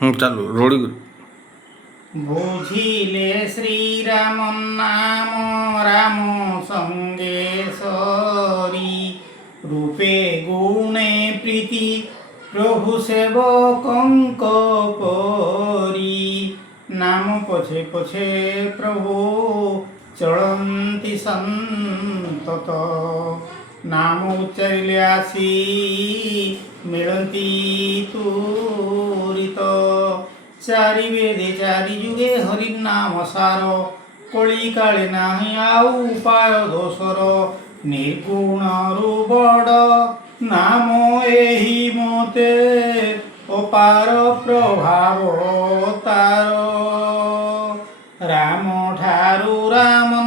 ଚାଲୁ ରୋଡ଼ି ବୁଝିଲେ ଶ୍ରୀରାମ ନାମ ରାମ ସଙ୍ଗେ ସରି ରୂପେ ଗୁଣେ ପ୍ରୀତି ପ୍ରଭୁ ସେବକଙ୍କ ପରି ନାମ ପଛେ ପଛେ ପ୍ରଭୁ ଚଳନ୍ତି ସନ୍ତତ ନାମ ଉଚ୍ଚାରିଲେ ଆସି ମିଳନ୍ତି ତୁରିତ ଚାରି ବେଦେ ଚାରି ଯୁଗେ ହରି ନାମ ସାର କଳି କାଳେ ନାହିଁ ଆଉ ଉପାୟ ଦୋଷର ନିର୍ଗୁଣରୁ ବଡ଼ ନାମ ଏହି ମତେ ଅପାର ପ୍ରଭାବ ତାର ରାମ ଠାରୁ ରାମ